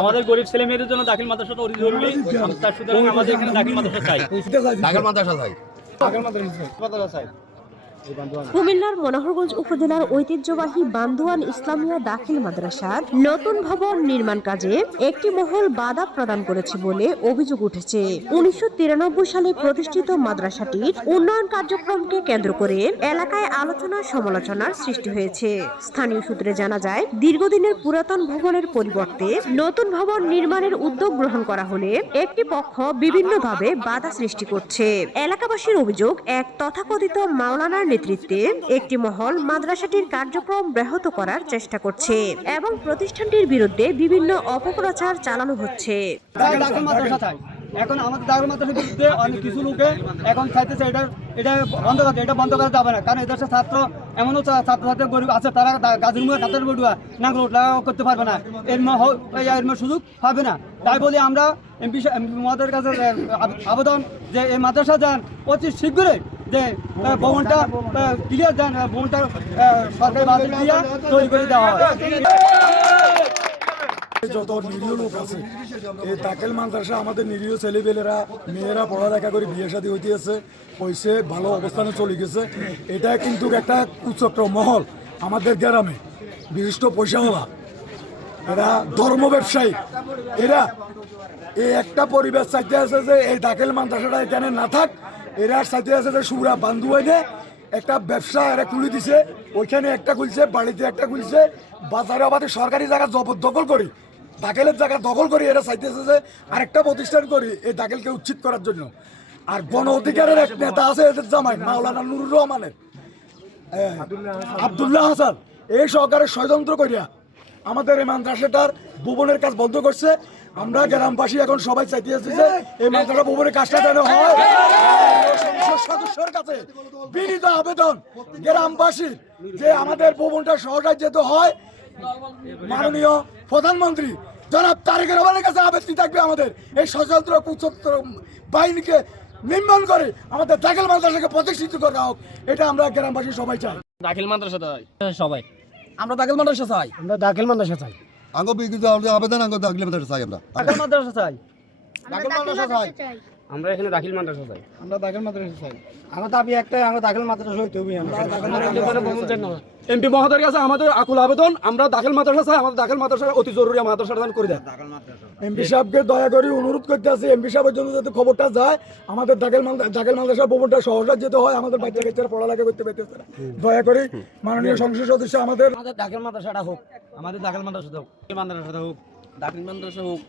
আমাদের গরিব ছেলে মেয়েদের জন্য দাখিল মাদ্রাসাটা অতি জরুরি। তার সুতরাং আমাদের এখানে দাখিল মাদ্রাসা চাই। দাখিল মাদ্রাসা চাই। কুমিল্লার মনোহরগঞ্জ উপজেলার ঐতিহ্যবাহী বান্দোয়ান ইসলামিয়া দাখিল মাদ্রাসার নতুন ভবন নির্মাণ কাজে একটি মহল বাধা প্রদান করেছে বলে অভিযোগ উঠেছে। 1993 সালে প্রতিষ্ঠিত মাদ্রাসাটির উন্নয়ন কার্যক্রমকে কেন্দ্র করে এলাকায় আলোচনা সমালোচনার সৃষ্টি হয়েছে। স্থানীয় সূত্রে জানা যায়, দীর্ঘদিনের পুরাতন ভবনের পরিবর্তে নতুন ভবন নির্মাণের উদ্যোগ গ্রহণ করা হলে একটি পক্ষ বিভিন্নভাবে বাধা সৃষ্টি করছে। এলাকাবাসীর অভিযোগ, এক তথাকথিত মাওলানার নেতৃত্বে একটি মহল মাদ্রাসাটির কার্যক্রম ব্যাহত করার চেষ্টা করছে এবং প্রতিষ্ঠানটির বিরুদ্ধে বিভিন্ন অপপ্রচার চালানো হচ্ছে। এখন আমাদের দাখিল মাদ্রাসার বিরুদ্ধে অনেক কিছু লোকে এখন চাইতেছে এটা বন্ধ করা যাবে না, কারণ এদেশের ছাত্র এমনও ছাত্রছাত্রী গরিব আছে, তারা গাছের মুখে কাতের বড়ুয়া নাগর করতে পারবে না, এর সুযোগ পাবে না। তাই বলি আমরা এমপি মহোদয়ের কাছে আবেদন যে এই মাদ্রাসা যান অতি শীঘ্রই যে ভবনটা ক্লিয়ার দেন, ভবনটা সরকারি বাজেট দিয়ে তৈরি করে দেওয়া হয়। যত নিরীহ লোক আছে এই দাখিল মাদ্রাসা আমাদের নিরীহ ছেলেপেলেরা মেয়েরা পড়ালেখা করে বিয়ে শাদী হইতেছে, পয়সে ভালো অবস্থানে চলে গেছে। এটা কিন্তু একটা কুচক্র মহল আমাদের গ্রামে বিশিষ্ট পয়সাওয়ালা, এরা ধর্ম ব্যবসায়ী, এরা এই একটা পরিবেশ চাইতে আছে যে এই দাখিল মাদ্রাসাটা এখানে না থাক। এরা চাইতে আছে যে সুরা বান্ধুয়াইনে একটা ব্যবসা এরা খুলে দিছে, ওইখানে একটা খুলছে, বাড়িতে একটা খুলছে, বাজারে আবার সরকারি জায়গা দখল করি, দাখিলের জায়গা দখল করি। এরা চাইতেছে যে আরেকটা প্রতিষ্ঠান করি এই দাখিলকে উচ্ছেদ করার জন্য। আর গণ অধিকারের এক নেতা আছে এদের জামাই মাওলানা নুরুর রহমানের আব্দুল্লাহ হাসান, এই সরকারের ষড়যন্ত্র করিয়া আমাদের এই মাদ্রাসাটার ভবনের কাজ বন্ধ করছে। আমরা গ্রামবাসী এখন সবাই চাইতে আছি যে এই মাদ্রাসা ভবনের কাজটা যেন হয়। সংসদ সদস্যের কাছে বিনীত আবেদন গ্রামবাসীর যে আমাদের ভবনটা সহজে যেতে হয়। মাননীয় প্রধানমন্ত্রী জনাব তারেক রহমানের কাছে আবেদন থাকবে আমাদের এই সশস্ত্র কুচক্র বাহিনীকে নির্মাণ করে আমাদের দাখিল মাদ্রাসাকে প্রতিষ্ঠিত করা হোক, এটা আমরা গ্রামবাসী সবাই চাই। দাখিল মাদ্রাসা সবাই আমরা দাখিল মাদ্রাসা চাই, আমরা দাখিল মাদ্রাসা চাই, আবেদন দাখিল মাদ্রাসা চাই, আমরা দাখিল মাদ্রাসা চাই, দাখিল মাদ্রাসা চাই, আমরা এখানে দাখিল মাদ্রাসা চাই, আমরা দাখিল মাদ্রাসা চাই। আমার দাবি একটাই, আমরা দাখিল মাদ্রাসা হইতে হবে। এমপি মহোদয়ের কাছে আমাদের আকুল আবেদন, আমরা দাখিল মাদ্রাসা চাই, আমাদের দাখিল মাদ্রাসা অতি জরুরি, মাদ্রাসাটা করে দেন। এমপি সাহেবকে দয়া করে অনুরোধ করতে আছে, এমপি সাহেবের জন্য যাতে খবরটা যায়, আমাদের দাখিল মাদ্রাসা ভবনটা সহজে যেতে হয়, আমাদের বাচ্চা কাচ্চারা পড়ালেখা করতে পারতেছে না। দয়া করে মাননীয় সংসদ সদস্য আমাদের দাখিল মাদ্রাসাটা হোক, আমাদের দাখিল মাদ্রাসা হোক, মাদ্রাসাটা হোক, দাখিল মাদ্রাসা হোক,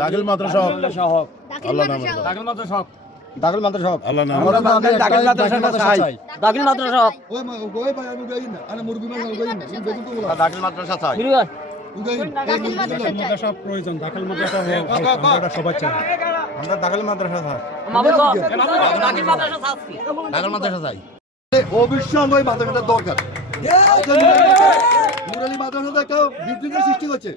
দাখিল মাদ্রাসা হোক, আল্লাহ নামে দাখিল মাদ্রাসা হোক, দাখিল মাদ্রাসা আল্লাহ নামে আমরা দাখিল মাদ্রাসাটা চাই, দাখিল মাদ্রাসা হোক, দাখিল মাদ্রাসা চাই। মাদ্রাসা প্রয়োজন, দাখিল মাদ্রাসা হোক, আমরা সবাই চাই। আমরা দাখিল মাদ্রাসা চাই, দাখিল মাদ্রাসা চাচ্ছি, দাখিল মাদ্রাসা চাই। অবশ্যই মাদ্রাসাটা দরকার। নুরানি মাদ্রাসাটা একটা বিভ্রান্তির সৃষ্টি করছে।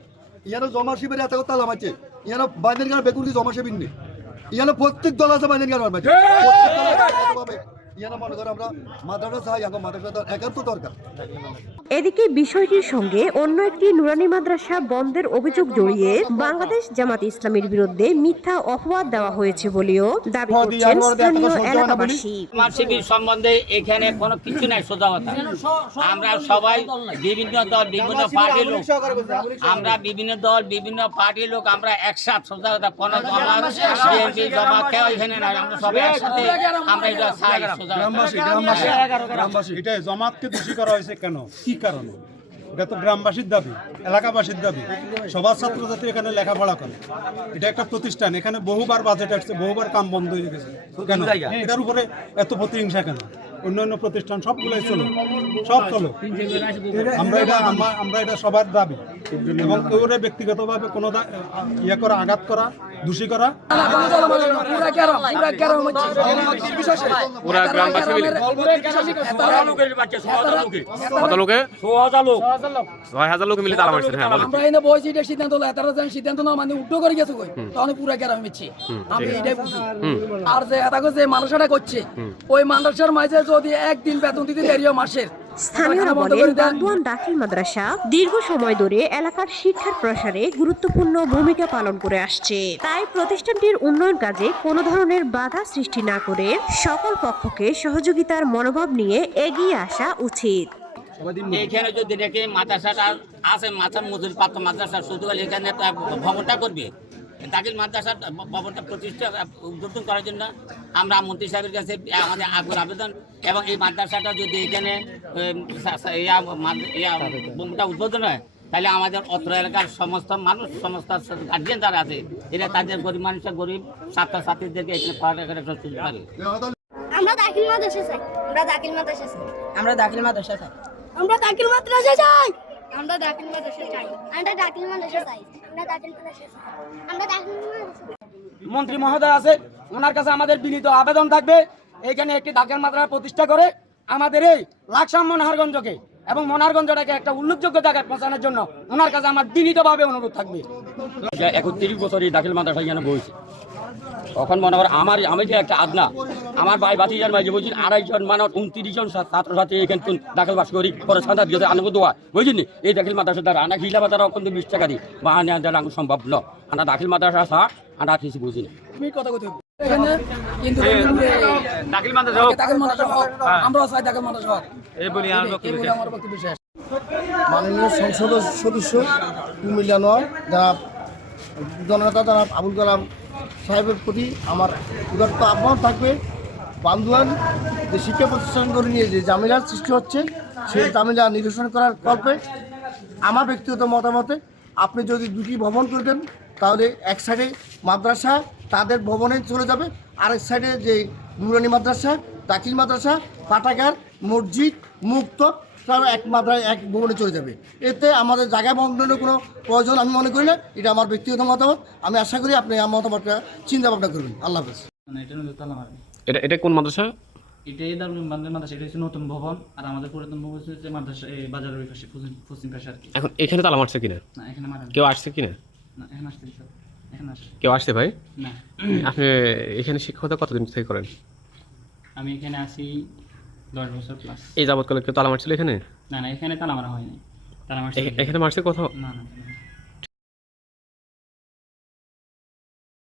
ইয়ানো জমা শিবিরে এত তালা মারছে, ইয়ানো বাইনের গান বেকুর কি জমা শিবির নেই, ইয়ানো প্রত্যেক দল আছে বাইনের গান মারছে। ইয়ানো মনে করে আমরা মাদ্রাসা চাই, এখন মাদ্রাসা একান্ত দরকার। এদিকে বিষয়টির সঙ্গে অন্য একটি নুরানি মাদ্রাসা বন্ধের অভিযোগ জড়িয়ে বাংলাদেশ জামাত ইসলামীর বিরুদ্ধে মিথ্যা অপবাদ দেওয়া হয়েছে বলেও দাবি করছেন স্থানীয় এলাকাবাসী। শিবির সম্বন্ধে এখানে কোনো কিছু নাই, সোজা কথা। আমরা সবাই বিভিন্ন দল, বিভিন্ন পার্টির লোক, আমরা বিভিন্ন দল, বিভিন্ন পার্টির লোক, আমরা একসাথে, সোজা কথা। কোনো বিএনপি জামাত কেউ এখানে নাই, আমরা সবাই একসাথে, আমরা এটা চাই। গ্রামবাসী এটা জামাতকে দোষী করা হয়েছে কেন, কি কারণে? এটা তো গ্রামবাসীর দাবি, এলাকাবাসীর দাবি। সবার ছাত্রছাত্রী এখানে লেখাপড়া করে, এটা একটা প্রতিষ্ঠান, এখানে বহুবার বাজেট আসছে, বহুবার কাম বন্ধ হয়ে গেছে কেন? এটার উপরে এত প্রতিহিংসা কেন? অন্যান্য প্রতিষ্ঠান সবগুলোই চলো, সব চলো। আমরা এটা সবার দাবি, এবং ওরে ব্যক্তিগতভাবে কোনো ইয়ে করা, আঘাত করা, দোষী করা। সিদ্ধান্ত না মানে উল্টো করে গেছে, তাহলে পুরা গ্রামে মিচ্ছে। আমি এটাই বুঝি। আর যে মানুষটা করছে ওই মানুষের মাঝে যদি একদিন বেতন দিতে দেরি হয় মাসের, স্থানীয়রা বলেন বান্দোয়ান দাখিল মাদ্রাসা দীর্ঘ সময় ধরে এলাকার শিক্ষার প্রসারে গুরুত্বপূর্ণ ভূমিকা পালন করে আসছে। তাই প্রতিষ্ঠানটির উন্নয়ন কাজে কোনো ধরনের বাধা সৃষ্টি না করে সকল পক্ষকে সহযোগিতার মনোভাব নিয়ে এগিয়ে আসা উচিত। এখানে যদি দেখে মাদ্রাসাটা আছে, মজুরি প্রাপ্ত মাদ্রাসা শুধু এখানে একটা ভবনটা করবে, দাখিল মাদ্রাসার ভবনটা প্রতিষ্ঠা উদ্বোধন করার জন্য আমরা মন্ত্রী সাহেবের কাছে আমাদের আগ্রহ আবেদন, এবং এই মাদ্রাসাটা যদি এখানে ভবনটা উদ্বোধন হয় তাহলে আমাদের অত্র এলাকার সমস্ত মানুষ, সমস্ত গার্জিয়ান যারা আছে, এরা তাদের গরিব মানুষের গরিব ছাত্রছাত্রীদেরকে এখানে পড়ালেখার সুযোগ পাবে। আমরা দাখিল মাদ্রাসা চাই, আমরা দাখিল মাদ্রাসা চাই, আমরা দাখিল মাদ্রাসা চাই, আমরা দাখিল মাদ্রাসা চাই, আমরা দাখিল মাদ্রাসা চাই, আমরা দাখিল মাদ্রাসা চাই, আমরা দাখিল মাদ্রাসা চাই, আমরা দাখিল মাদ্রাসা চাই। মন্ত্রী মহোদয় আছে, ওনার কাছে আমাদের বিনীত আবেদন থাকবে এখানে একটি দাখিল মাদ্রাসা প্রতিষ্ঠা করে আমাদের এই লাকসাম মনোহরগঞ্জকে এবং মনোহরগঞ্জটাকে একটা উল্লেখযোগ্য জায়গায় পৌঁছানোর জন্য ওনার কাছে আমার বিনীতভাবে অনুরোধ থাকবে। 31 বছর এই দাখিল মাদ্রাসা এখানে বইছে, তখন মনে করেন আমি যে একটা আদনা, আমার ভাই বাতিজার ভাই যে বলছেন 250 জন মানে 29 জন ছাত্রছাত্রী এখানে দাখিল বাস করি পরে সন্ধ্যা দিয়ে আনন্দ দেওয়া বুঝছেন। এই দাখিল মাদ্রাসা দ্বারা আনা হিলা বাজার কিন্তু 20 টাকা দিই বা আনা দেওয়া সম্ভব ন, আমরা দাখিল মাদ্রাসা ছাড়া আমরা কিছু বুঝি না। দাখিল মাদ্রাসা আমরা চাই দাখিল মাদ্রাসা এই বলি মাননীয় সংসদ সদস্য কুমিল্লা নয় যারা জননেতা যারা আবুল কালাম সাহেবের প্রতি আমার উদাত্ত আহ্বান থাকবে, বান্দোয়ান যে শিক্ষা প্রতিষ্ঠানগুলি নিয়ে যে ঝামেলার সৃষ্টি হচ্ছে সেই ঝামেলা নিরসন করার কল্পে আমার ব্যক্তিগত মতামতে আপনি যদি দুটি ভবন করে দেন তাহলে এক সাইডে মাদ্রাসা তাদের ভবনে চলে যাবে, আরেক সাইডে যে নুরানি মাদ্রাসা, দাখিল মাদ্রাসা, পাঠাগার, মসজিদ, মুক্ত তারা এক ভবনে চলে যাবে। এতে আমাদের জায়গা বন্ধনের কোনো প্রয়োজন আমি মনে করি না। এটা আমার ব্যক্তিগত মতামত, আমি আশা করি আপনি আমার মতামতটা চিন্তা ভাবনা করবেন। আল্লাহ হাফেজ। এটা কোন মাদ্রাসা? এটাই দারুল মাদ্রাসা, এটা হচ্ছে নতুন ভবন, আর আমাদের পুরাতন ভবন হচ্ছে মাদ্রাসা এই বাজারের ওই পাশে পশ্চিম পাশে আর কি। এখন এখানে তালা মারছে কিনা? না এখানে মারা কেউ আসছে কিনা? না এখানে আসছে, এখানে আসছে কেউ আসছে ভাই? না। আপনি এখানে শিক্ষকতা কতদিন থেকে করেন? আমি এখানে আসি 10 বছর প্লাস। এই যাবৎকালে কেউ তালা মারছিল এখানে? না না এখানে তালা মারা হয়নি, তালা মারছে এখানে মারছে কোথাও? না না।